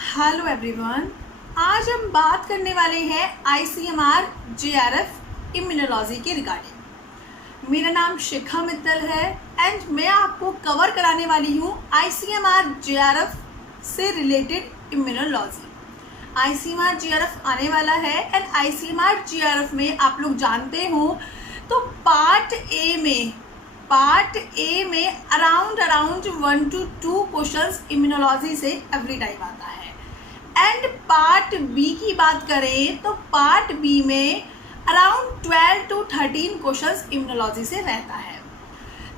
Hello everyone, आज हम बात करने वाले हैं ICMR JRF इम्यूनोलॉजी के रिगार्डिंग। मेरा नाम शिखा मित्तल है एंड मैं आपको कवर कराने वाली हूँ ICMR JRF से रिलेटेड इम्यूनोलॉजी। ICMR JRF आने वाला है एंड ICMR JRF में आप लोग जानते हो तो पार्ट ए में अराउंड 1 to 2 क्वेश्चंस इम्यूनोलॉजी से एवरी टाइम आता है। एंड पार्ट बी की बात करें तो पार्ट बी में अराउंड 12 to 13 क्वेश्चंस इम्यूनोलॉजी से रहता है।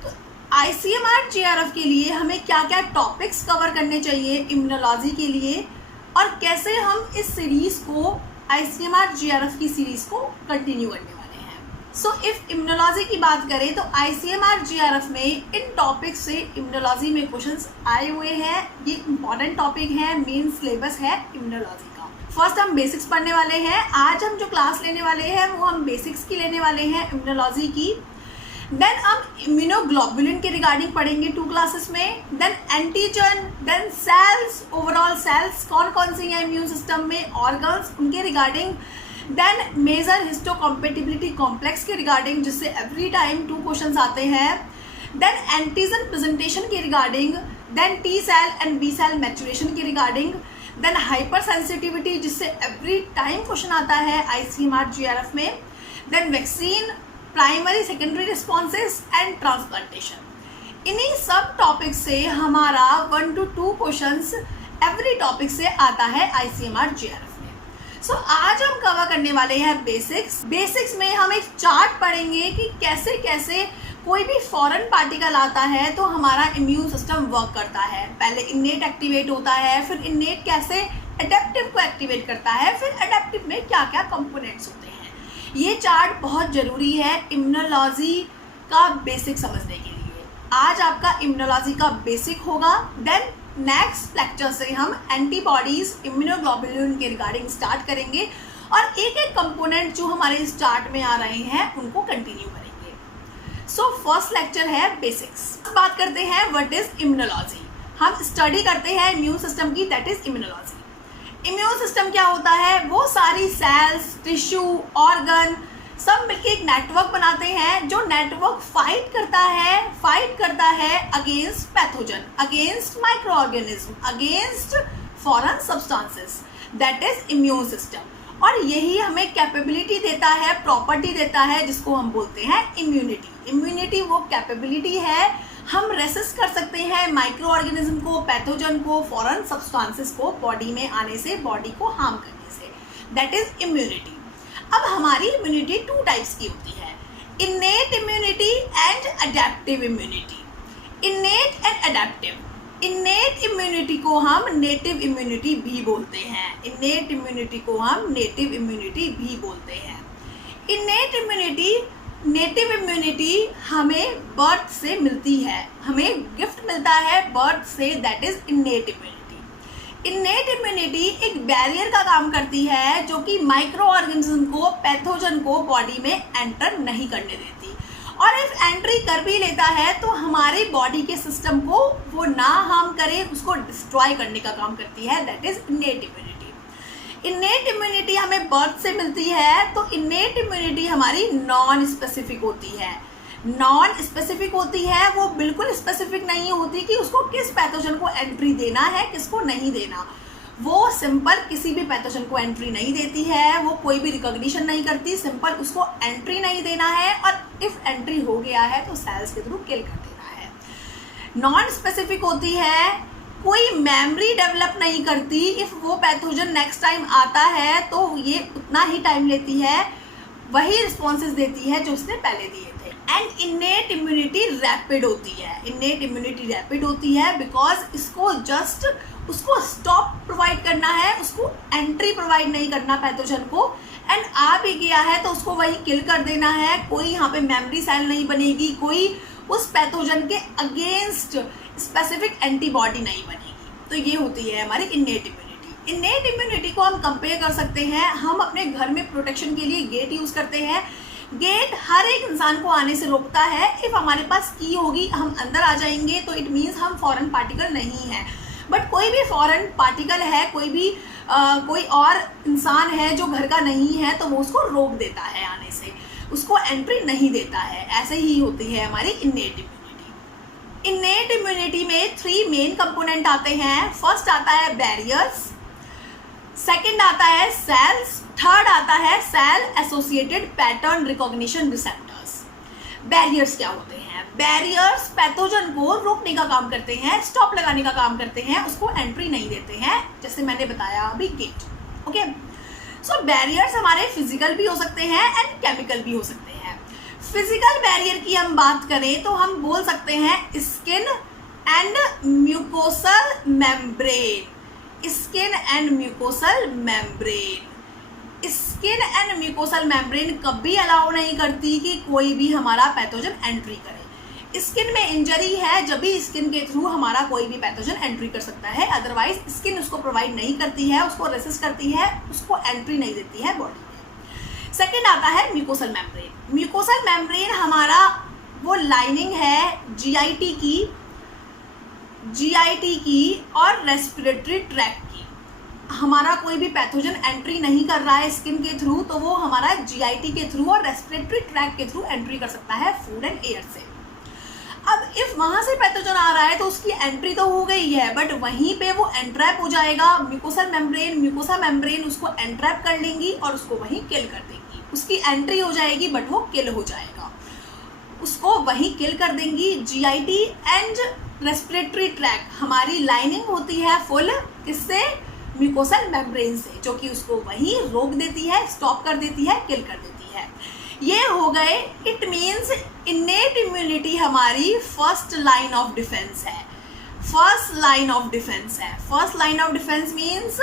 तो ICMR JRF के लिए हमें क्या क्या टॉपिक्स कवर करने चाहिए इम्यूनोलॉजी के लिए और कैसे हम इस सीरीज़ को ICMR JRF की सीरीज़ को कंटिन्यू करने वाले हैं। सो इफ़ इम्यूनोलॉजी की बात करें तो ICMR JRF में इन टॉपिक्स से इम्यूनोलॉजी में क्वेश्चंस आए हुए हैं। ये इंपॉर्टेंट टॉपिक है, मेन सिलेबस है इम्यूनोलॉजी का। फर्स्ट हम बेसिक्स पढ़ने वाले हैं। आज हम जो क्लास लेने वाले हैं वो हम बेसिक्स की लेने वाले हैं इम्यूनोलॉजी की। देन हम इम्यूनोग्लोबुलिन के रिगार्डिंग पढ़ेंगे 2 क्लासेस में। Then antigen, then cells, overall cells कौन कौन सी हैं इम्यून सिस्टम में, ऑर्गन्स उनके regarding. Then major histocompatibility complex के रिगार्डिंग जिससे एवरी टाइम 2 क्वेश्चंस आते हैं। देन एंटीजन प्रेजेंटेशन के regarding. Then T cell and B cell maturation के रिगार्डिंग। देन हाइपर सेंसिटिविटी जिससे एवरी टाइम क्वेश्चन आता है ICMR JRF में। Then vaccine, primary secondary responses and transplantation. इन्हीं सब टॉपिक से हमारा 1 to 2 क्वेश्चंस एवरी टॉपिक से आता है ICMR JRF में। सो आज हम कवर करने वाले हैं बेसिक्स में हम एक चार्ट पढ़ेंगे कि कैसे कैसे कोई भी फॉरेन पार्टिकल आता है तो हमारा इम्यून सिस्टम वर्क करता है। पहले इन्नेट एक्टिवेट होता है, फिर इन्नेट कैसे एडेप्टिव को एक्टिवेट करता है, फिर एडेप्टिव में क्या क्या कंपोनेंट्स होते हैं। ये चार्ट बहुत ज़रूरी है इम्यूनोलॉजी का बेसिक समझने के लिए। आज आपका इम्यूनोलॉजी का बेसिक होगा। देन नेक्स्ट लेक्चर से हम एंटीबॉडीज़, इम्यूनोग्लोबुलिन के रिगार्डिंग स्टार्ट करेंगे और एक एक कंपोनेंट जो हमारे इस चार्ट में आ रहे हैं उनको कंटिन्यू करेंगे। सो फर्स्ट लेक्चर है बेसिक्स। बात करते हैं व्हाट इज़ इम्यूनोलॉजी। हम स्टडी करते हैं इम्यून सिस्टम की, that is immunology. Immune system क्या होता है? वो सारी सेल्स, टिश्यू, ऑर्गन सब मिलके एक नेटवर्क बनाते हैं जो नेटवर्क फाइट करता है against pathogen, against micro organism, against foreign substances, that is immune system. और यही हमें कैपेबिलिटी देता है, प्रॉपर्टी देता है जिसको हम बोलते हैं इम्यूनिटी। इम्यूनिटी वो कैपेबिलिटी है, हम रेसिस्ट कर सकते हैं माइक्रो ऑर्गेनिज्म को, पैथोजन को, फॉरेन सब्सटेंसेस को बॉडी में आने से, बॉडी को हार्म करने से, दैट इज इम्यूनिटी। अब हमारी इम्यूनिटी 2 टाइप्स की होती है, innate immunity and adaptive immunity. Innate and adaptive. Innate immunity को हम नेटिव इम्यूनिटी भी बोलते हैं। इन्नेट इम्यूनिटी को हम नेटिव इम्यूनिटी भी बोलते हैं। इन्नेट इम्यूनिटी, नेटिव इम्यूनिटी हमें बर्थ से मिलती है, हमें गिफ्ट मिलता है बर्थ से, that is innate immunity. Innate immunity एक बैरियर का काम करती है जो कि माइक्रो ऑर्गेनिज्म को, पैथोजन को बॉडी में एंटर नहीं करने देती, और इफ एंट्री कर भी लेता है तो हमारे बॉडी के सिस्टम को वो ना हार्म करे, उसको डिस्ट्रॉय करने का काम करती है, that is innate immunity. Innate immunity हमें बर्थ से मिलती है। तो इन्नेट इम्यूनिटी हमारी नॉन स्पेसिफिक होती है। नॉन स्पेसिफिक होती है, वो बिल्कुल स्पेसिफिक नहीं होती कि उसको किस पैथोजन को एंट्री देना है, किसको नहीं देना। वो सिंपल किसी भी पैथोजन को एंट्री नहीं देती है, वो कोई भी रिकॉग्निशन नहीं करती, सिंपल उसको एंट्री नहीं देना है और इफ एंट्री हो गया है तो सेल्स के थ्रू किल कर देना है। नॉन स्पेसिफिक होती है, कोई मेमोरी डेवलप नहीं करती। इफ वो पैथोजन नेक्स्ट टाइम आता है तो ये उतना ही टाइम लेती है, वही रिस्पॉन्सेज देती है जो उसने पहले दिए थे। एंड इन्नेट इम्यूनिटी रैपिड होती है। इन्नेट इम्यूनिटी रैपिड होती है बिकॉज इसको जस्ट उसको स्टॉप प्रोवाइड करना है, उसको एंट्री प्रोवाइड नहीं करना पैथोजन को, एंड आ भी गया है तो उसको वही किल कर देना है। कोई यहाँ पे मेमोरी सेल नहीं बनेगी, कोई उस पैथोजन के अगेंस्ट स्पेसिफिक एंटीबॉडी नहीं बनेगी। तो ये होती है हमारी इन्नेट इम्यूनिटी। इन्नेट इम्यूनिटी को हम कंपेयर कर सकते हैं, हम अपने घर में प्रोटेक्शन के लिए गेट यूज़ करते हैं। गेट हर एक इंसान को आने से रोकता है। इफ़ हमारे पास की होगी, हम अंदर आ जाएंगे तो इट मीन्स हम फॉरेन पार्टिकल नहीं है। बट कोई भी फॉरेन पार्टिकल है, कोई और इंसान है जो घर का नहीं है, तो वो उसको रोक देता है आने से, उसको एंट्री नहीं देता है। ऐसे ही होती है हमारी इन्नेट इम्यूनिटी। इन्नेट इम्यूनिटी में 3 मेन कंपोनेंट आते हैं। फर्स्ट आता है बैरियर्स, सेकंड आता है सेल्स, थर्ड आता है cell associated pattern recognition receptors. Barriers क्या होते हैं? बैरियर्स पैथोजन को रोकने का काम करते हैं, स्टॉप लगाने का काम करते हैं, उसको एंट्री नहीं देते हैं, जैसे मैंने बताया अभी गेट। ओके, सो बैरियर्स हमारे फिजिकल भी हो सकते हैं एंड केमिकल भी हो सकते हैं। फिजिकल बैरियर की हम बात करें तो हम बोल सकते हैं skin and mucosal membrane. Skin and mucosal membrane. Skin and mucosal membrane कभी अलाउ नहीं करती कि कोई भी हमारा पैथोजन एंट्री करे। स्किन में इंजरी है, जब भी स्किन के थ्रू हमारा कोई भी पैथोजन एंट्री कर सकता है, अदरवाइज स्किन उसको प्रोवाइड नहीं करती है, उसको रेसिस्ट करती है, उसको एंट्री नहीं देती है बॉडी में। सेकेंड आता है म्यूकोसल मेम्ब्रेन। म्यूकोसल मेम्ब्रेन हमारा वो लाइनिंग है जीआईटी की और रेस्पिरेटरी ट्रैक्ट की। हमारा कोई भी पैथोजन एंट्री नहीं कर रहा है स्किन के थ्रू, तो वो हमारा जीआईटी के थ्रू और रेस्पिरेटरी ट्रैक्ट के थ्रू एंट्री कर सकता है फूड एंड एयर से। अब इफ वहां से पैथोजन आ रहा है तो उसकी एंट्री तो हो गई है, बट वहीं पे वो एंट्रैप हो जाएगा। म्यूकोसा मेम्ब्रेन उसको एंट्रैप कर लेंगी और उसको वहीं किल कर देंगी। उसकी एंट्री हो जाएगी बट वो किल हो जाएगा, उसको वहीं किल कर देंगी। जीआईटी एंड रेस्पिरेटरी ट्रैक्ट हमारी लाइनिंग होती है फुल, किससे? म्यूकोसल मेम्ब्रेन से, जो कि उसको वहीं रोक देती है, स्टॉप कर देती है, किल कर देती है। ये हो गए, इट मीन्स इन्नेट इम्यूनिटी हमारी फर्स्ट लाइन ऑफ डिफेंस है। First line of defence means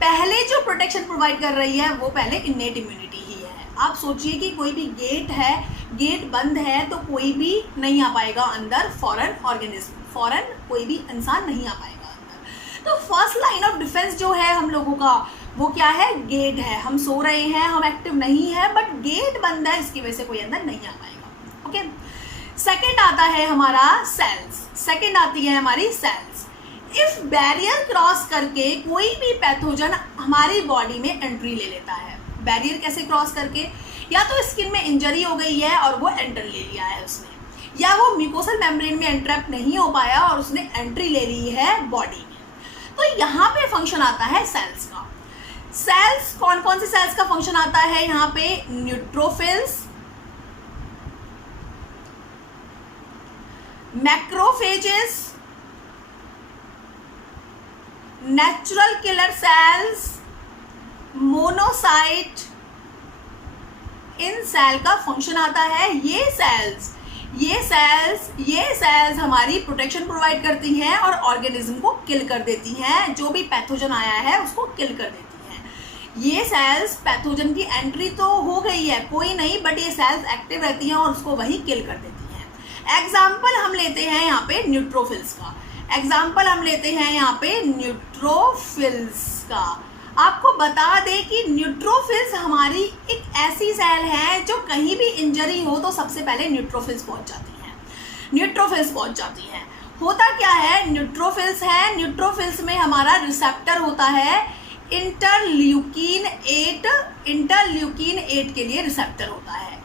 पहले जो प्रोटेक्शन प्रोवाइड कर रही है वो पहले इन्नेट इम्यूनिटी ही है। आप सोचिए कि कोई भी गेट है, गेट बंद है तो कोई भी नहीं आ पाएगा अंदर, फॉरेन कोई भी इंसान नहीं आ पाएगा अंदर। तो फर्स्ट लाइन ऑफ डिफेंस जो है हम लोगों का वो क्या है? गेट है। हम सो रहे हैं, हम एक्टिव नहीं है, बट गेट बंद है, इसकी वजह से कोई अंदर नहीं आ पाएगा। ओके, सेकेंड आता है हमारा सेल्स। सेकेंड आती है हमारी सेल्स। इफ बैरियर क्रॉस करके कोई भी पैथोजन हमारी बॉडी में एंट्री ले लेता है, बैरियर कैसे क्रॉस करके? या तो स्किन में इंजरी हो गई है और वो एंटर ले लिया है उसने, या वो म्यूकोसल मेम्ब्रेन में एंट्रैप नहीं हो पाया और उसने एंट्री ले ली है बॉडी में। तो यहाँ पे फंक्शन आता है सेल्स का। सेल्स, कौन कौन से सेल्स का फंक्शन आता है यहाँ पे? Neutrophils, macrophages, natural killer cells, monocyte, इन सेल का फंक्शन आता है। ये सेल्स हमारी प्रोटेक्शन प्रोवाइड करती हैं और ऑर्गेनिज्म को किल कर देती हैं। जो भी पैथोजन आया है उसको किल कर देती हैं। ये सेल्स, पैथोजन की एंट्री तो हो गई है, कोई नहीं, बट ये सेल्स एक्टिव रहती हैं और उसको वही किल कर देती हैं। एग्जाम्पल हम लेते हैं यहाँ पे न्यूट्रोफिल्स का। आपको बता दें कि न्यूट्रोफिल्स हमारी एक ऐसी सेल है जो कहीं भी इंजरी हो तो सबसे पहले न्यूट्रोफिल्स पहुंच जाती हैं। होता क्या है? न्यूट्रोफिल्स में हमारा रिसेप्टर होता है इंटरल्यूकिन 8 के लिए रिसेप्टर होता है।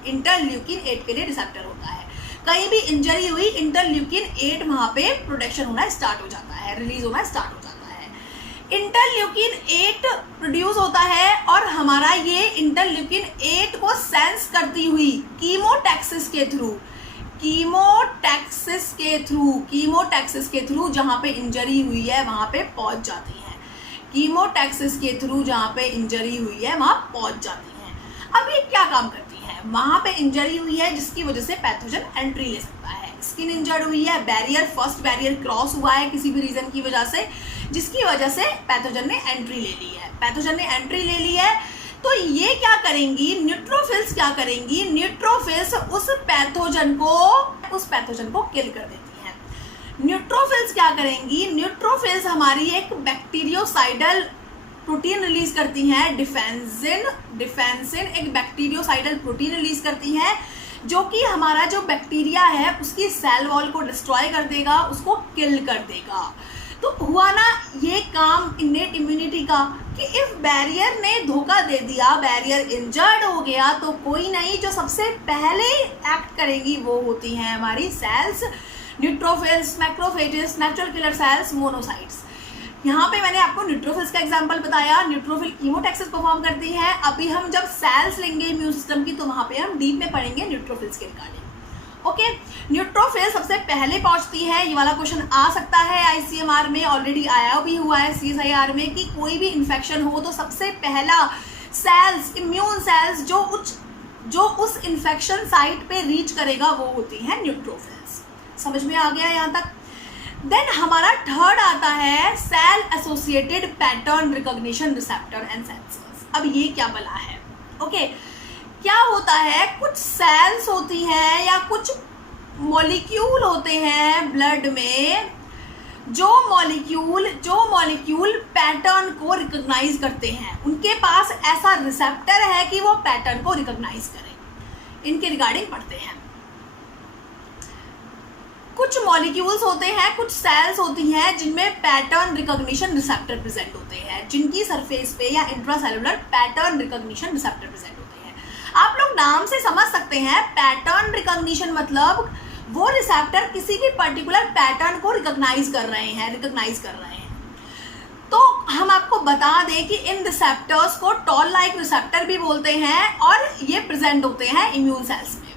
कहीं भी इंजरी हुई, इंटरल्यूकिन 8 वहाँ पे प्रोडक्शन होना स्टार्ट हो जाता है, रिलीज होना स्टार्ट हो जाता है। इंटरल्यूकिन 8 प्रोड्यूस होता है और हमारा ये इंटरल्यूकिन 8 को सेंस करती हुई कीमोटैक्सिस के थ्रू जहाँ पे इंजरी हुई है वहाँ पे पहुँच जाती हैं। अब ये क्या काम करती हैं? वहाँ पे इंजरी हुई है जिसकी वजह से पैथोजन एंट्री ले सकता है। स्किन इंजर्ड हुई है, फर्स्ट बैरियर क्रॉस हुआ है किसी भी रीजन की वजह से, जिसकी वजह से पैथोजन ने एंट्री ले ली है। तो ये क्या करेंगी? न्यूट्रोफिल्स उस पैथोजन को किल कर देती हैं। न्यूट्रोफिल्स क्या करेंगी? न्यूट्रोफिल्स हमारी एक बैक्टीरियोसाइडल प्रोटीन रिलीज करती हैं, डिफेंसिन एक बैक्टीरियोसाइडल प्रोटीन रिलीज करती हैं, जो कि हमारा जो बैक्टीरिया है उसकी सेल वॉल को डिस्ट्रॉय कर देगा, उसको किल कर देगा। तो हुआ ना ये काम इन्नेट इम्यूनिटी का कि इफ बैरियर ने धोखा दे दिया, बैरियर इंजर्ड हो गया, तो कोई नहीं, जो सबसे पहले एक्ट करेंगी वो होती हैं हमारी cells, neutrophils, macrophages, natural killer cells, monocytes. यहाँ पे मैंने आपको न्यूट्रोफिल्स का एग्जांपल बताया। न्यूट्रोफिल कीमोटैक्सिस परफॉर्म करती है। अभी हम जब सेल्स लेंगे इम्यून सिस्टम की तो वहाँ पे हम डीप में पढ़ेंगे न्यूट्रोफिल्स के रिगार्डिंग। ओके, न्यूट्रोफिल सबसे पहले पहुँचती है। ये वाला क्वेश्चन आ सकता है ICMR में, ऑलरेडी आया भी हुआ है CSIR में, कि कोई भी इन्फेक्शन हो तो सबसे पहला सेल्स, इम्यून सेल्स जो उस इन्फेक्शन साइट पे रीच करेगा वो होती हैं न्यूट्रोफिल्स। समझ में आ गया यहाँ तक? देन हमारा थर्ड आता है cell associated pattern recognition receptor and sensors. अब ये क्या बला है? ओके, क्या होता है, कुछ सेल्स होती हैं या कुछ मॉलिक्यूल होते हैं ब्लड में, जो मॉलिक्यूल पैटर्न को रिकॉग्नाइज करते हैं। उनके पास ऐसा रिसेप्टर है कि वो पैटर्न को रिकॉग्नाइज करें। इनके रिगार्डिंग पढ़ते हैं। कुछ मॉलिक्यूल्स होते हैं, कुछ सेल्स होती हैं जिनमें पैटर्न रिकॉग्निशन रिसेप्टर प्रेजेंट होते हैं, जिनकी सरफेस पे या intracellular pattern recognition receptor present होते हैं। आप लोग नाम से समझ सकते हैं, पैटर्न रिकॉग्निशन मतलब वो रिसेप्टर किसी भी पर्टिकुलर पैटर्न को रिकॉग्नाइज कर रहे हैं। तो हम आपको बता दें कि इन रिसेप्टर्स को टॉल लाइक रिसेप्टर भी बोलते हैं और ये प्रेजेंट होते हैं इम्यून सेल्स में।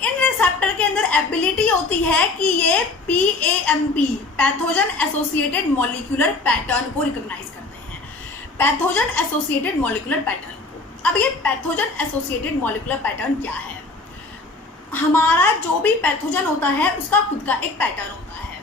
इन रिसेप्टर के अंदर एबिलिटी होती है कि ये PAMP, pathogen associated molecular pattern को रिकॉग्नाइज करते हैं। पैथोजन एसोसिएटेड मॉलिक्यूलर पैटर्न को। अब ये पैथोजन एसोसिएटेड मॉलिक्यूलर पैटर्न क्या है? हमारा जो भी पैथोजन होता है उसका खुद का एक पैटर्न होता है।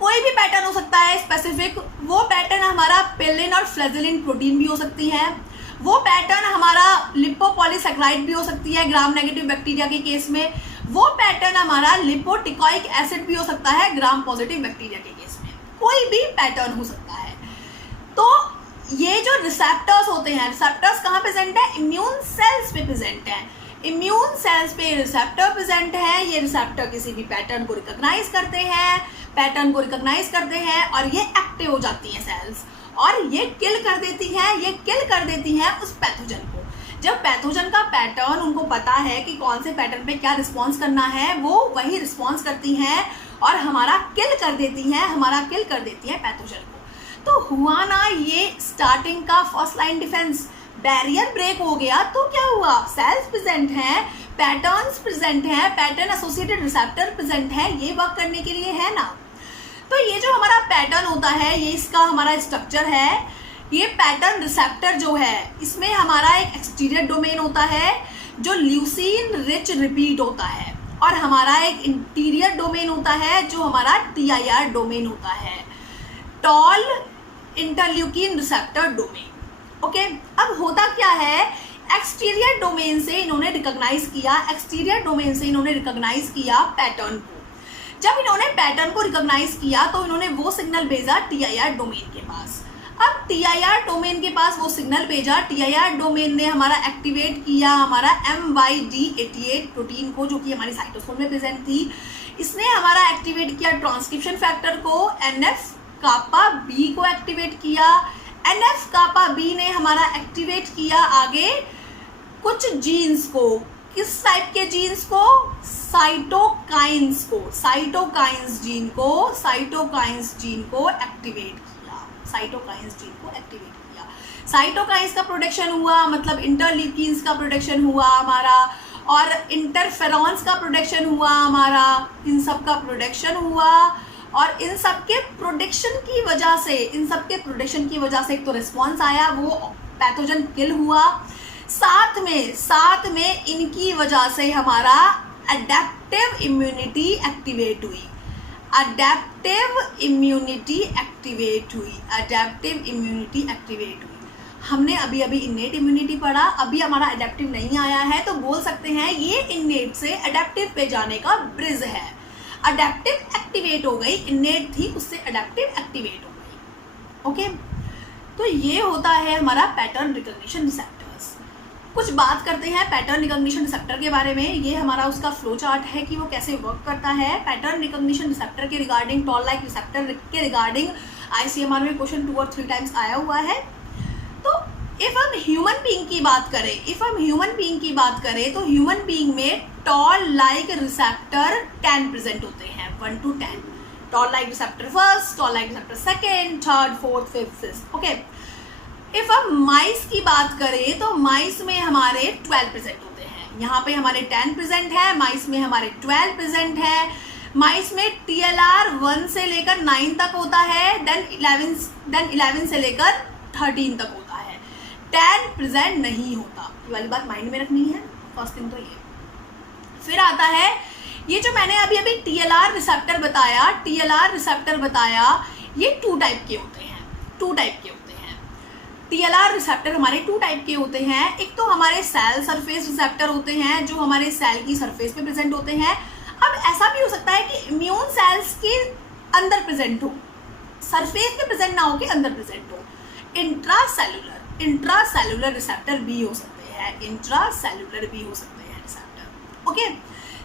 कोई भी पैटर्न हो सकता है स्पेसिफिक। वो पैटर्न हमारा पेलिन और फ्लैजेलिन प्रोटीन भी हो सकती है। वो पैटर्न हमारा लिपोपॉलीसैकेराइड भी हो सकती है ग्राम नेगेटिव बैक्टीरिया के केस में। वो पैटर्न हमारा लिपोटिकोइक एसिड भी हो सकता है ग्राम पॉजिटिव बैक्टीरिया के केस में। कोई भी पैटर्न हो सकता है। तो ये जो रिसेप्टर्स होते हैं, रिसेप्टर्स कहाँ प्रेजेंट है? इम्यून सेल्स पे प्रेजेंट है। इम्यून सेल्स पे रिसेप्टर प्रेजेंट है। ये रिसेप्टर किसी भी पैटर्न को रिकॉग्नाइज करते हैं और ये एक्टिव हो जाती हैं सेल्स और ये किल कर देती हैं उस पैथोजन को। जब पैथोजन का पैटर्न उनको पता है कि कौन से पैटर्न पे क्या रिस्पॉन्स करना है, वो वही रिस्पॉन्स करती हैं और हमारा किल कर देती हैं पैथोजन को। तो हुआ ना ये स्टार्टिंग का first line defence. Barrier break हो गया तो क्या हुआ? सेल्स प्रेजेंट हैं, पैटर्न्स प्रेजेंट हैं, पैटर्न एसोसिएटेड रिसेप्टर प्रेजेंट है। ये वर्क करने के लिए है ना। तो ये जो हमारा पैटर्न होता है, ये इसका हमारा स्ट्रक्चर है। ये पैटर्न रिसेप्टर जो है, इसमें हमारा एक एक्सटीरियर डोमेन होता है जो ल्यूसीन रिच रिपीट होता है और हमारा एक इंटीरियर डोमेन होता है जो हमारा TIR डोमेन होता है, toll interleukin receptor domain. Okay, अब होता क्या है, एक्सटीरियर डोमेन से इन्होंने रिकॉग्नाइज किया पैटर्न को। जब इन्होंने पैटर्न को रिकॉग्नाइज किया तो इन्होंने वो सिग्नल भेजा TIR डोमेन के पास। अब TIR डोमेन के पास वो सिग्नल भेजा, TIR डोमेन ने हमारा एक्टिवेट किया हमारा MYD88 प्रोटीन को, जो कि हमारी साइटोसोल में प्रेजेंट थी। इसने हमारा एक्टिवेट किया ट्रांसक्रिप्शन फैक्टर को, NF-κB को एक्टिवेट किया। NF-κB ने हमारा एक्टिवेट किया आगे कुछ जीन्स को। किस टाइप के जीन्स को? साइटोकाइंस जीन को एक्टिवेट किया। साइटोकाइंस का प्रोडक्शन हुआ, मतलब इंटरल्यूकिन्स का प्रोडक्शन हुआ हमारा, और इंटरफेरॉन्स का प्रोडक्शन हुआ हमारा। इन सब का प्रोडक्शन हुआ और इन सब के प्रोडक्शन की वजह से एक तो रिस्पॉन्स आया, वो पैथोजन किल हुआ। साथ में इनकी वजह से हमारा अडेप्टिव इम्यूनिटी एक्टिवेट हुई। हमने अभी इन्नेट इम्यूनिटी पढ़ा, अभी हमारा अडेप्टिव नहीं आया है, तो बोल सकते हैं ये इन्नेट से अडेप्टिव पे जाने का ब्रिज है। अडेप्टिव एक्टिवेट हो गई, इन्नेट थी उससे अडेप्टिव एक्टिवेट हो गई। ओके, तो ये होता है हमारा पैटर्न रिकॉग्निशन रिसेप्टर्स। कुछ बात करते हैं पैटर्न रिकॉग्निशन रिसेप्टर के बारे में। ये हमारा उसका फ्लो चार्ट है कि वो कैसे वर्क करता है। पैटर्न रिकॉग्निशन रिसेप्टर के रिगार्डिंग, टॉल लाइक रिसेप्टर के रिगार्डिंग ICMR में क्वेश्चन 2 और 3 टाइम्स आया हुआ है। तो इफ हम ह्यूमन बीइंग की बात करें तो ह्यूमन बीइंग में टॉल लाइक रिसेप्टर 10 प्रेजेंट होते हैं, 1 to 10। Toll like receptor first, toll like receptor second, third, fourth, fifth, sixth. Okay, if हम माइस की बात करें तो माइस में हमारे 12 प्रेजेंट होते हैं। यहाँ पे हमारे 10 प्रेजेंट है, माइस में हमारे 12 प्रेजेंट है। माइस में TLR 1 से लेकर 9 तक होता है, देन 11 से लेकर 13 तक होता है। 10 प्रेजेंट नहीं होता, ये वाली बात माइंड में रखनी है। फर्स्ट थिंग तो ये। फिर आता है ये जो मैंने अभी TLR रिसेप्टर बताया, ये 2 टाइप के होते हैं। TLR रिसेप्टर हमारे 2 टाइप के होते हैं। एक तो हमारे सेल सरफेस रिसेप्टर होते हैं जो हमारे सेल की सरफेस पे प्रेजेंट होते हैं। अब ऐसा भी हो सकता है कि इम्यून सेल्स के अंदर प्रेजेंट हो, सरफेस पे प्रेजेंट ना हो के अंदर प्रेजेंट हो। इंट्रासेलुलर रिसेप्टर भी हो सकते हैं, रिसेप्टर। ओके,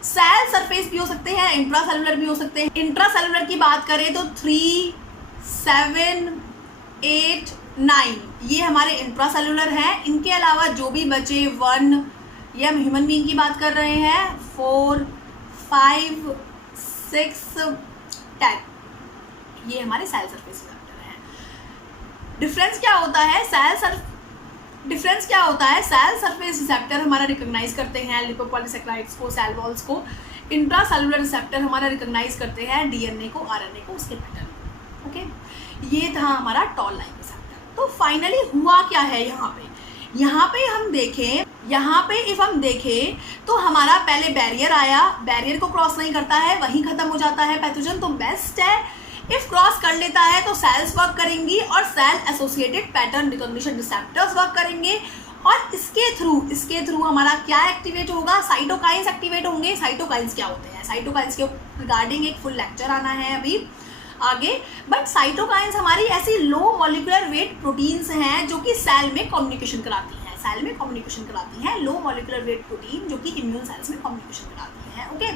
सेल सरफेस भी हो सकते हैं, इंट्रासेलुलर भी हो सकते हैं। इंट्रासेलुलर की बात करें तो 3, 7, 8, 9 ये हमारे इंट्रासेलुलर हैं। इनके अलावा जो भी बचे 1, ये हम ह्यूमन बीइंग की बात कर रहे हैं, 4, 5, 6, 10 ये हमारे सेल सरफेस रिसेप्टर हैं। डिफरेंस क्या होता है? सेल सरफेस रिसेप्टर हमारा रिकॉग्नाइज करते हैं लिपोपॉलीसेकेराइड्स को, सेल वॉल्स को। इंट्रासेलुलर रिसेप्टर हमारा रिकॉग्नाइज करते हैं DNA को, RNA को, उसके पैटर्न। ओके, ये था हमारा टॉल लाइक रिसेप्टर। तो फाइनली हुआ क्या है यहाँ पे इफ हम देखें तो हमारा पहले बैरियर आया, बैरियर को क्रॉस नहीं करता है, वहीं खत्म हो जाता है पैथोजन। तो बेस्ट है इफ क्रॉस कर लेता है तो सेल्स वर्क करेंगी और cell associated pattern recognition receptors work करेंगे। और इसके थ्रू हमारा क्या एक्टिवेट होगा? साइटोकाइंस एक्टिवेट होंगे। साइटोकाइंस क्या होते हैं? साइटोकाइंस के रिगार्डिंग एक फुल लेक्चर आना है अभी आगे। बट साइटोकाइंस हमारी ऐसी लो मॉलिक्यूलर वेट प्रोटीन्स हैं जो कि सेल में कम्युनिकेशन कराती हैं, लो मॉलिक्यूलर वेट प्रोटीन जो कि इम्यून सेल्स में कम्युनिकेशन कराती हैं। ओके,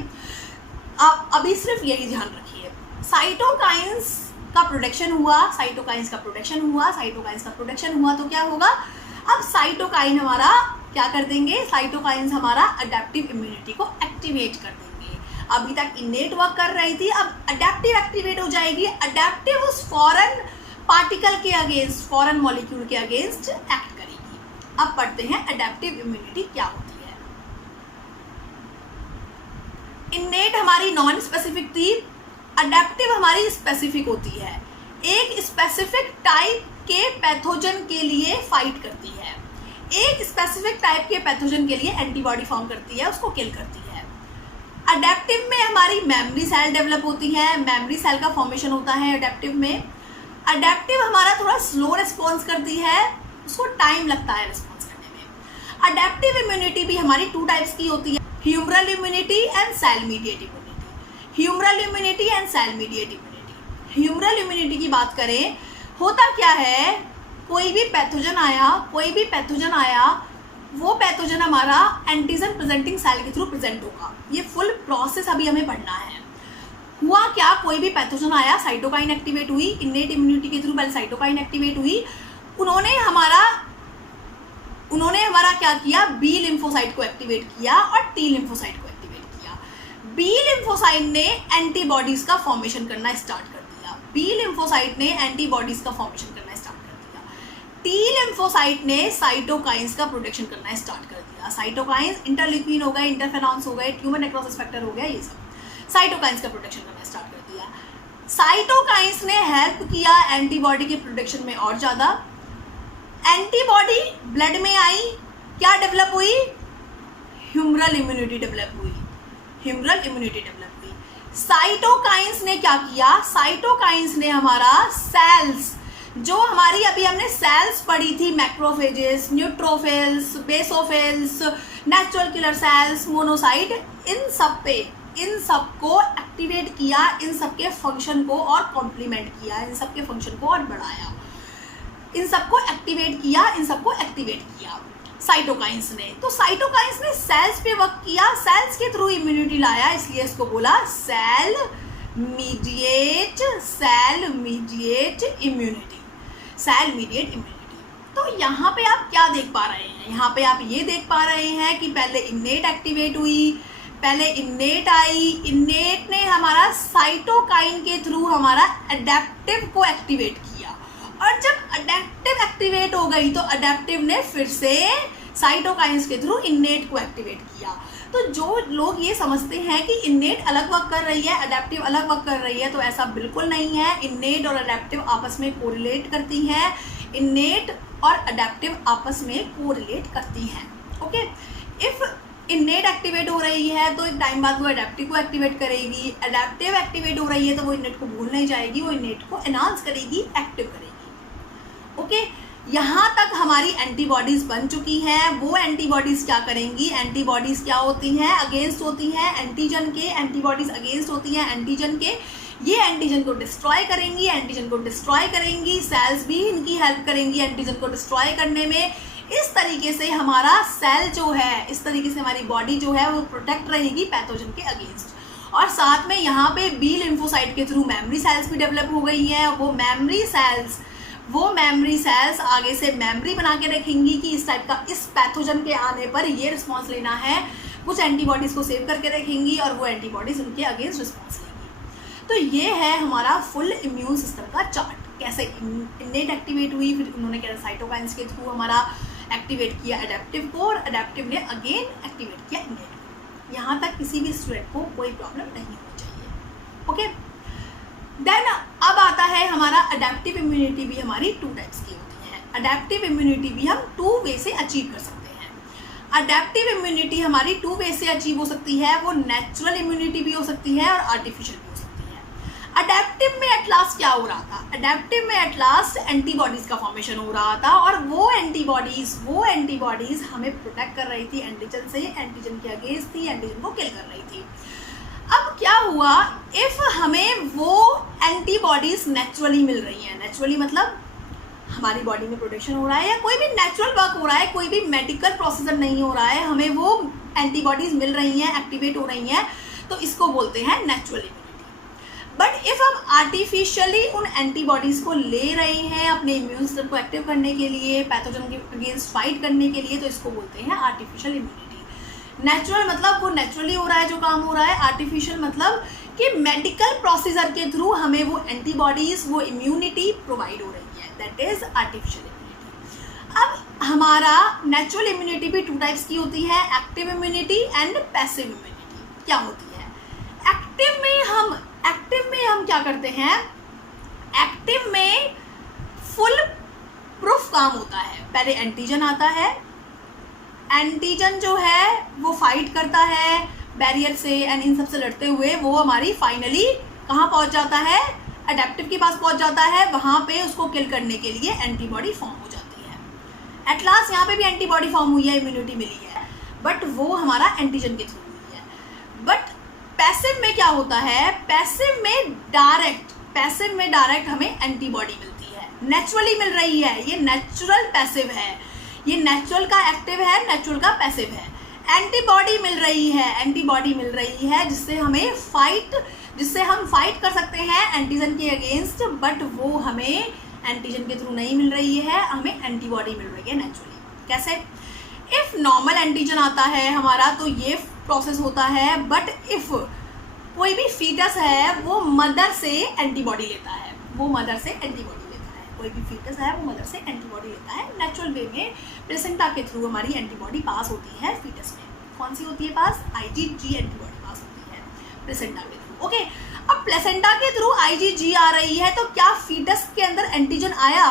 अब अभी सिर्फ यही ध्यान रखिए, साइटोकाइंस का प्रोडक्शन हुआ तो क्या होगा? अब साइटोकाइन हमारा क्या कर देंगे? साइटोकाइंस हमारा अडेप्टिव इम्यूनिटी को एक्टिवेट कर देंगे। अभी तक इनेट वर्क कर रही थी, अब अडेप्टिव एक्टिवेट हो जाएगी। अडेप्टिव उस फॉरेन पार्टिकल के अगेंस्ट, फॉरेन मॉलिक्यूल के अगेंस्ट एक्ट करेगी। अब पढ़ते हैं अडेप्टिव इम्यूनिटी क्या होती है। इनेट हमारी नॉन स्पेसिफिक थी, अडेप्टिव हमारी स्पेसिफिक होती है। एक स्पेसिफिक टाइप के पैथोजन के लिए फाइट करती है, एक स्पेसिफिक टाइप के पैथोजन के लिए एंटीबॉडी फॉर्म करती है, उसको किल करती है। अडेप्टिव में हमारी मेमोरी सेल डेवलप होती है, मेमोरी सेल का फॉर्मेशन होता है अडेप्टिव में। अडेप्टिव हमारा थोड़ा स्लो रिस्पॉन्स करती है, उसको टाइम लगता है रिस्पॉन्स करने में। अडेप्टिव इम्यूनिटी भी हमारी 2 टाइप्स की होती है, humoral immunity and cell mediate immunity. Humoral immunity की बात करें, होता क्या है, कोई भी पैथोजन आया, वो पैथोजन हमारा एंटीजन प्रेजेंटिंग सेल के थ्रू प्रेजेंट होगा। ये फुल प्रोसेस अभी हमें पढ़ना है। हुआ क्या, कोई भी पैथोजन आया, साइटोकाइन एक्टिवेट हुई, इनेट इम्यूनिटी के थ्रू पहले साइटोकाइन एक्टिवेट हुई। उन्होंने हमारा क्या किया? बी लिम्फोसाइट को एक्टिवेट किया और टी लिम्फोसाइट को एक्टिवेट किया। बी लिम्फोसाइट ने एंटीबॉडीज का फॉर्मेशन करना स्टार्ट कर दिया, टी लिम्फोसाइट ने साइटोकाइंस का प्रोडक्शन करना स्टार्ट कर दिया। साइटोकाइंस इंटरल्यूकिन हो गए, इंटरफेरॉन्स हो गए, ट्यूमर नेक्रोसिस फैक्टर हो गया, ये सब साइटोकाइंस का प्रोडक्शन करना स्टार्ट कर दिया। साइटोकाइंस ने हेल्प किया एंटीबॉडी के प्रोडक्शन में और ज़्यादा। एंटीबॉडी ब्लड में आई, क्या डेवलप हुई? ह्यूमरल इम्यूनिटी डेवलप हुई। साइटोकाइंस ने क्या किया? साइटोकाइंस ने हमारा सेल्स, जो हमारी अभी हमने सेल्स पढ़ी थी, macrophages, neutrophils, basophils, natural killer cells, monocyte, इन सबको एक्टिवेट किया, इन सबके फंक्शन को और कॉम्प्लीमेंट किया, इन सबके फंक्शन को और बढ़ाया, इन सबको एक्टिवेट किया। साइटोकाइंस ने। तो साइटोकाइंस ने सेल्स पे वर्क किया, सेल्स के थ्रू इम्यूनिटी लाया, इसलिए इसको बोला cell mediate immunity, cell mediate immunity. तो यहाँ पे आप क्या देख पा रहे हैं, यहाँ पे आप ये देख पा रहे हैं कि पहले इन्नेट एक्टिवेट हुई, पहले इन्नेट आई, इन्नेट ने हमारा साइटोकाइन के थ्रू हमारा अडेप्टिव को एक्टिवेट किया, और जब अडेप्टिव एक्टिवेट हो गई तो अडेप्टिव ने फिर से साइटोकाइंस के थ्रू इन्नेट को एक्टिवेट किया। तो जो लोग ये समझते हैं कि इन्नेट अलग वर्क कर रही है, अडेप्टिव अलग वर्क कर रही है, तो ऐसा बिल्कुल नहीं है। इन्नेट और अडेप्टिव आपस में कोरिलेट करती हैं, इन्नेट और अडेप्टिव आपस में कोरिलेट करती हैं। ओके, इफ इन्नेट एक्टिवेट हो रही है तो एक टाइम बाद वो अडेप्टिव को एक्टिवेट करेगी, अडेप्टिव एक्टिवेट हो रही है तो वो इन्नेट को भूल नहीं जाएगी, वो इन्नेट को एनहांस करेगी, एक्टिव करेगी। ओके, यहाँ तक हमारी एंटीबॉडीज़ बन चुकी हैं। वो एंटीबॉडीज़ क्या करेंगी, एंटीबॉडीज़ क्या होती हैं, अगेंस्ट होती हैं एंटीजन के, एंटीबॉडीज़ अगेंस्ट होती हैं एंटीजन के। ये एंटीजन को डिस्ट्रॉय करेंगी, एंटीजन को डिस्ट्रॉय करेंगी, सेल्स भी इनकी हेल्प करेंगी एंटीजन को डिस्ट्रॉय करने में। इस तरीके से हमारा सेल जो है, इस तरीके से हमारी बॉडी जो है वो प्रोटेक्ट रहेगी पैथोजन के अगेंस्ट। और साथ में यहाँ पे बी लिम्फोसाइट के थ्रू मेमोरी सेल्स भी डेवलप हो गई हैं। वो मेमोरी सेल्स आगे से मेमोरी बना के रखेंगी कि इस टाइप का, इस पैथोजन के आने पर ये रिस्पॉन्स लेना है, कुछ एंटीबॉडीज़ को सेव करके रखेंगी और वो एंटीबॉडीज़ उनके अगेंस्ट रिस्पॉन्स लेंगी। तो ये है हमारा फुल इम्यून सिस्टम का चार्ट, कैसे इन्नेट एक्टिवेट हुई, फिर उन्होंने कैसे साइटोकाइंस के थ्रू हमारा एक्टिवेट किया अडेप्टिव को, और अडेप्टिव ने अगेन एक्टिवेट किया इन्नेट को। यहाँ तक किसी भी स्टूडेंट को कोई प्रॉब्लम नहीं होनी चाहिए। ओके, देन अब आता है हमारा अडेप्टिव इम्यूनिटी भी हमारी 2 टाइप्स की होती है। अडेप्टिव इम्यूनिटी भी हम 2 वे से अचीव कर सकते हैं। अडेप्टिव इम्यूनिटी हमारी 2 वे से अचीव हो सकती है, वो नेचुरल इम्यूनिटी भी हो सकती है और आर्टिफिशियल भी हो सकती है। अडेप्टिव में एट लास्ट क्या हो रहा था, अडेप्टिव में एट लास्ट एंटीबॉडीज़ का फॉर्मेशन हो रहा था, और वो एंटीबॉडीज़ हमें प्रोटेक्ट कर रही थी एंटीजन से, एंटीजन के अगेंस्ट थी, एंटीजन को किल कर रही थी। अब क्या हुआ, इफ़ हमें वो एंटीबॉडीज़ नेचुरली मिल रही हैं, नेचुरली मतलब हमारी बॉडी में प्रोटेक्शन हो रहा है या कोई भी नेचुरल वर्क हो रहा है, कोई भी मेडिकल प्रोसीजर नहीं हो रहा है, हमें वो एंटीबॉडीज़ मिल रही हैं, एक्टिवेट हो रही हैं, तो इसको बोलते हैं नेचुरल इम्यूनिटी। बट इफ़ हम आर्टिफिशियली उन एंटीबॉडीज़ को ले रहे हैं अपने इम्यून सिस्टम को एक्टिव करने के लिए, पैथोजन के अगेंस्ट फाइट करने के लिए, तो इसको बोलते हैं आर्टिफिशियल इम्यूनिटी। नेचुरल मतलब वो नेचुरली हो रहा है जो काम हो रहा है, आर्टिफिशियल मतलब कि मेडिकल प्रोसीजर के थ्रू हमें वो एंटीबॉडीज़, वो इम्यूनिटी प्रोवाइड हो रही है, दैट इज़ आर्टिफिशियल इम्यूनिटी। अब हमारा नेचुरल इम्यूनिटी भी 2 टाइप्स की होती है, active immunity and passive immunity. क्या होती है एक्टिव में हम क्या करते हैं, एक्टिव में फुल प्रूफ काम होता है। पहले एंटीजन आता है, एंटीजन जो है वो फाइट करता है बैरियर से एंड इन सब से लड़ते हुए, वो हमारी फाइनली कहाँ पहुँच जाता है, अडेप्टिव के पास पहुँच जाता है, वहाँ पे उसको किल करने के लिए एंटीबॉडी फॉर्म हो जाती है। एट लास्ट यहाँ पे भी एंटीबॉडी फॉर्म हुई है, इम्यूनिटी मिली है, बट वो हमारा एंटीजन के थ्रू हुई है। बट पैसिव में क्या होता है, पैसिव में डायरेक्ट हमें एंटीबॉडी मिलती है, नेचुरली मिल रही है, ये नेचुरल पैसिव है, ये नेचुरल का एक्टिव है, नेचुरल का पैसिव है। एंटीबॉडी मिल रही है जिससे हम फाइट कर सकते हैं एंटीजन के अगेंस्ट, बट वो हमें एंटीजन के थ्रू नहीं मिल रही है, हमें एंटीबॉडी मिल रही है नेचुरली। कैसे, इफ़ नॉर्मल एंटीजन आता है हमारा तो ये प्रोसेस होता है, बट इफ़ कोई भी फीटस है वो मदर से एंटीबॉडी लेता है, कोई भी फीटस है वो मदर से एंटीबॉडी लेता है। नेचुरल वे में प्लेसेंटा के थ्रू हमारी एंटीबॉडी पास होती है फीटस में। कौन सी होती है पास, IgG एंटीबॉडी पास होती है प्लेसेंटा के थ्रू। ओके, अब प्लेसेंटा के थ्रू IgG आ रही है तो क्या फीटस के अंदर एंटीजन आया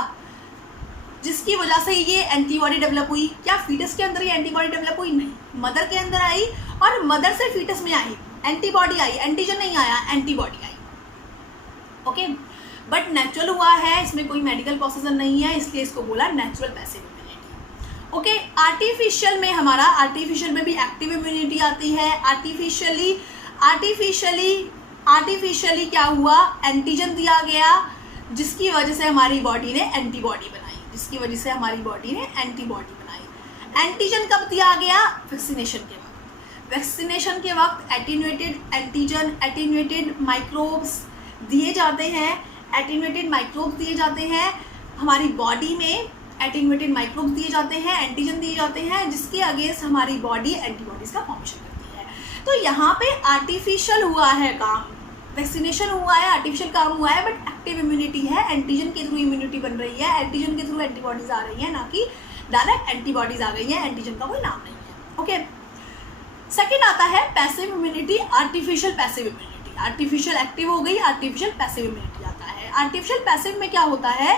जिसकी वजह से ये एंटीबॉडी डेवलप हुई? क्या फीटस के अंदर ये एंटीबॉडी डेवलप हुई? नहीं, मदर के अंदर आई और मदर से फीटस में आई, एंटीबॉडी आई, एंटीजन नहीं आया, antibody I. Okay, but natural हुआ है, इसमें कोई मेडिकल प्रोसीजर नहीं है, इसलिए इसको बोला natural passive immunity. Okay, artificial में भी एक्टिव इम्यूनिटी आती है। आर्टिफिशियली क्या हुआ, एंटीजन दिया गया जिसकी वजह से हमारी बॉडी ने एंटीबॉडी बनाई, एंटीजन कब दिया गया? वैक्सीनेशन के वक्त। वैक्सीनेशन के वक्त एटीन्यूएटेड एंटीजन, एटीन्यूएटेड माइक्रोब्स दिए जाते हैं, एटीन्यूएटेड माइक्रोब्स दिए जाते हैं हमारी बॉडी में, एटीन्यूएटेड माइक्रोब्स दिए जाते हैं, एंटीजन दिए जाते हैं, जिसके अगेंस्ट हमारी बॉडी एंटीबॉडीज का फॉर्मेशन करती है। तो यहाँ पे आर्टिफिशियल हुआ है काम, वैक्सीनेशन हुआ है, आर्टिफिशियल काम हुआ है, बट एक्टिव इम्यूनिटी है, एंटीजन के थ्रू इम्यूनिटी बन रही है, एंटीजन के थ्रू एंटीबॉडीज आ रही है, ना कि डायरेक्ट एंटीबॉडीज आ गई है, एंटीजन का कोई नाम नहीं है। ओके, सेकेंड आता है passive immunity, artificial passive immunity. Artificial active हो गई, आर्टिफिशियल पैसिव इम्यूनिटी आता है। आर्टिफिशियल पैसिव में क्या होता है?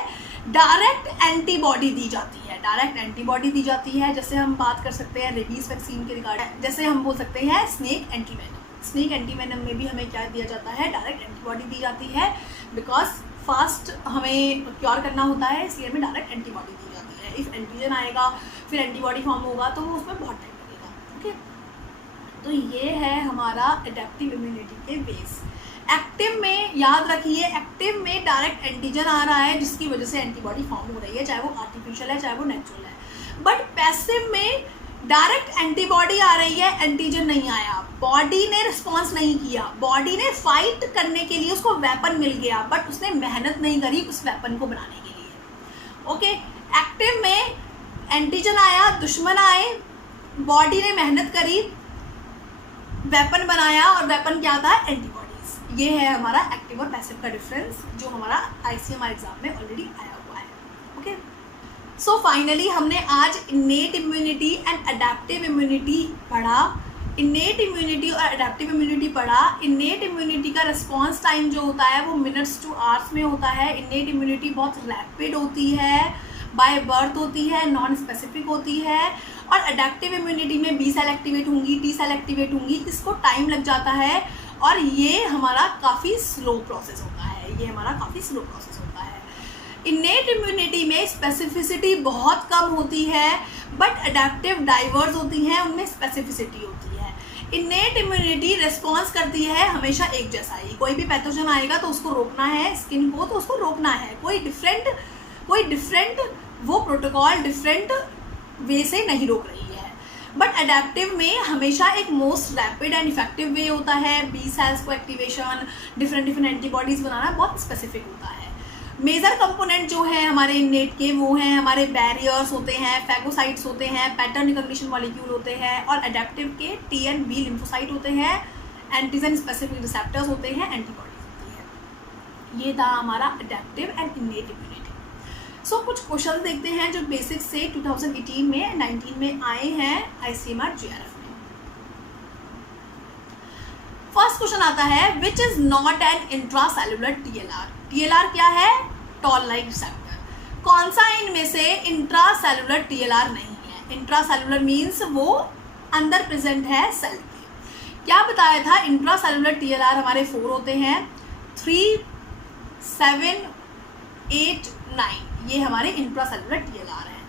डायरेक्ट एंटीबॉडी दी जाती है, डायरेक्ट एंटीबॉडी दी जाती है। जैसे हम बात कर सकते हैं रेबीज वैक्सीन के रिगार्डिंग, जैसे हम बोल सकते हैं स्नेक एंटीवेनम। स्नेक एंटीवेनम में भी हमें क्या दिया जाता है? डायरेक्ट एंटीबॉडी दी जाती है, बिकॉज फास्ट हमें क्योर करना होता है, इसलिए हमें डायरेक्ट एंटीबॉडी दी जाती है। इफ एंटीजन आएगा फिर एंटीबॉडी फॉर्म होगा तो वो उसमें बहुत टाइम लगेगा। ओके, तो ये है हमारा एडेप्टिव इम्यूनिटी के बेस। एक्टिव में याद रखिए, एक्टिव में डायरेक्ट एंटीजन आ रहा है जिसकी वजह से एंटीबॉडी फॉर्म हो रही है, चाहे वो आर्टिफिशियल है चाहे वो नेचुरल है। बट पैसिव में डायरेक्ट एंटीबॉडी आ रही है, एंटीजन नहीं आया, बॉडी ने रिस्पॉन्स नहीं किया, बॉडी ने फाइट करने के लिए उसको वेपन मिल गया, बट उसने मेहनत नहीं करी उस वेपन को बनाने के लिए। ओके, एक्टिव में एंटीजन आया, दुश्मन आए, बॉडी ने मेहनत करी, वेपन बनाया, और वेपन क्या था? एंटीबॉडीज। ये है हमारा एक्टिव और पैसिव का डिफरेंस, जो हमारा ICMR एग्जाम में ऑलरेडी आया हुआ है। ओके, सो फाइनली हमने आज innate immunity and adaptive immunity पढ़ा। इनेट इम्यूनिटी और अडेप्टिव इम्यूनिटी पढ़ा। इनेट इम्यूनिटी का रिस्पॉन्स टाइम जो होता है वो मिनट्स टू आवर्स में होता है। इनेट इम्यूनिटी बहुत रैपिड होती है, बाय बर्थ होती है, नॉन स्पेसिफिक होती है। और अडेप्टिव इम्यूनिटी में बी सेल एक्टिवेट होंगी, टी सेल एक्टिवेट होंगी, इसको टाइम लग जाता है, और ये हमारा काफ़ी स्लो प्रोसेस होता है, ये हमारा काफ़ी स्लो प्रोसेस होता है। इनेट इम्यूनिटी में स्पेसिफिसिटी बहुत कम होती है, बट अडेप्टिव डाइवर्स होती हैं, उनमें स्पेसिफिसिटी होती है। इनेट इम्यूनिटी रिस्पॉन्स करती है हमेशा एक जैसा ही, कोई भी पैथोजन आएगा तो उसको रोकना है, स्किन को तो उसको रोकना है, कोई डिफरेंट वो प्रोटोकॉल डिफरेंट वे से नहीं रोक रही है। बट अडेप्टिव में हमेशा एक most rapid and effective way होता है। बी सेल्स को एक्टिवेशन, डिफरेंट एंटीबॉडीज बनाना बहुत स्पेसिफिक होता है। मेजर कंपोनेंट जो है हमारे इनेट के वो हैं हमारे बैरियर्स होते हैं, फैगोसाइट्स होते हैं, पैटर्न रिकॉग्निशन मॉलिक्यूल होते हैं, और अडेप्टिव के T and B लिम्फोसाइट होते हैं, एंटीजन स्पेसिफिक रिसेप्टर्स होते हैं, एंटीबॉडीज होती है। ये था हमारा अडेप्टिव एंड इनेट इम्यूनिटी। सो कुछ क्वेश्चन देखते हैं जो बेसिक से 2018 में 19 में आए हैं ICMR GRF में। फर्स्ट क्वेश्चन आता है which is not an intracellular TLR। TLR क्या है? Toll like receptor. कौन सा इनमें से इंट्रासेलुलर TLR नहीं है? इंट्रासेलुलर मीन्स वो अंदर प्रेजेंट है सेल के। क्या बताया था? इंट्रासेलुलर TLR हमारे 4 होते हैं, 3, 7, 8, 9, ये हमारे इंट्रासेलुलर TLR है।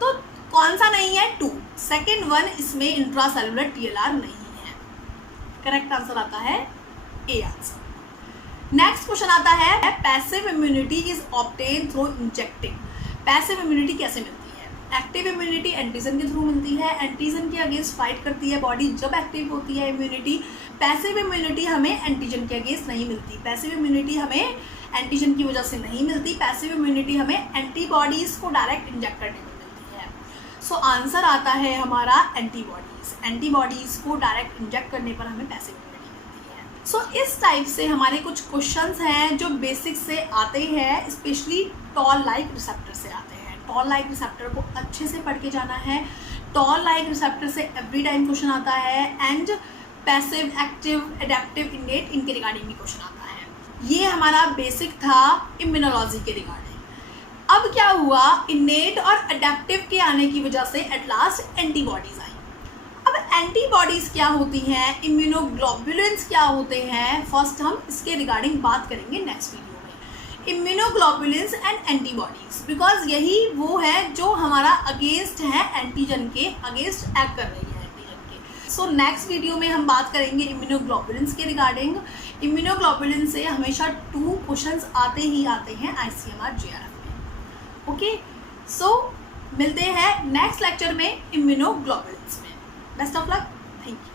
तो कौन सा नहीं है? 2, सेकेंड वन इसमें इंट्रासेलुलर TLR नहीं है। करेक्ट आंसर आता है ए आंसर। नेक्स्ट क्वेश्चन आता है passive immunity is obtain through injecting. Passive immunity कैसे मिलती है? एक्टिव इम्यूनिटी एंटीजन के थ्रू मिलती है, एंटीजन के अगेंस्ट फाइट करती है बॉडी जब एक्टिव होती है इम्यूनिटी। पैसिव इम्यूनिटी हमें एंटीजन के अगेंस्ट नहीं मिलती, पैसिव इम्यूनिटी हमें एंटीजन की वजह से नहीं मिलती, पैसिव इम्यूनिटी हमें एंटीबॉडीज़ को डायरेक्ट इंजेक्ट करने में मिलती है। सो आंसर आता है हमारा एंटीबॉडीज़। एंटीबॉडीज़ को डायरेक्ट इंजेक्ट करने पर हमें पैसिव इम्यूनिटी मिलती है। सो इस टाइप से हमारे कुछ क्वेश्चंस हैं जो बेसिक से आते हैं, स्पेशली टॉल लाइक रिसेप्टर से आते हैं। टॉल लाइक रिसेप्टर को अच्छे से पढ़ के जाना है। टॉल लाइक रिसेप्टर से एवरी टाइम क्वेश्चन आता है, एंड पैसिव, एक्टिव, एडेप्टिव, इनेट, इनके रिगार्डिंग भी क्वेश्चन आता है। ये हमारा बेसिक था इम्यूनोलॉजी के रिगार्डिंग। अब क्या हुआ? इनेट और अडेप्टिव के आने की वजह से एट लास्ट एंटीबॉडीज आई। अब एंटीबॉडीज क्या होती हैं, इम्यूनोग्लोबुलिन्स क्या होते हैं, फर्स्ट हम इसके रिगार्डिंग बात करेंगे नेक्स्ट वीडियो में। इम्यूनोग्लोबुलिन्स एंड एंटीबॉडीज, बिकॉज यही वो है जो हमारा अगेंस्ट है, एंटीजन के अगेंस्ट एक्ट कर रही है एंटीजन के। सो नेक्स्ट वीडियो में हम बात करेंगे इम्यूनोग्लोबुलिन्स के रिगार्डिंग। इम्यूनोग्लोबुलिन से हमेशा 2 क्वेश्चंस आते ही आते हैं ICMR GRF में। ओके, सो मिलते हैं नेक्स्ट लेक्चर में इम्यूनोग्लोबुलिन्स में। Best of luck, thank you.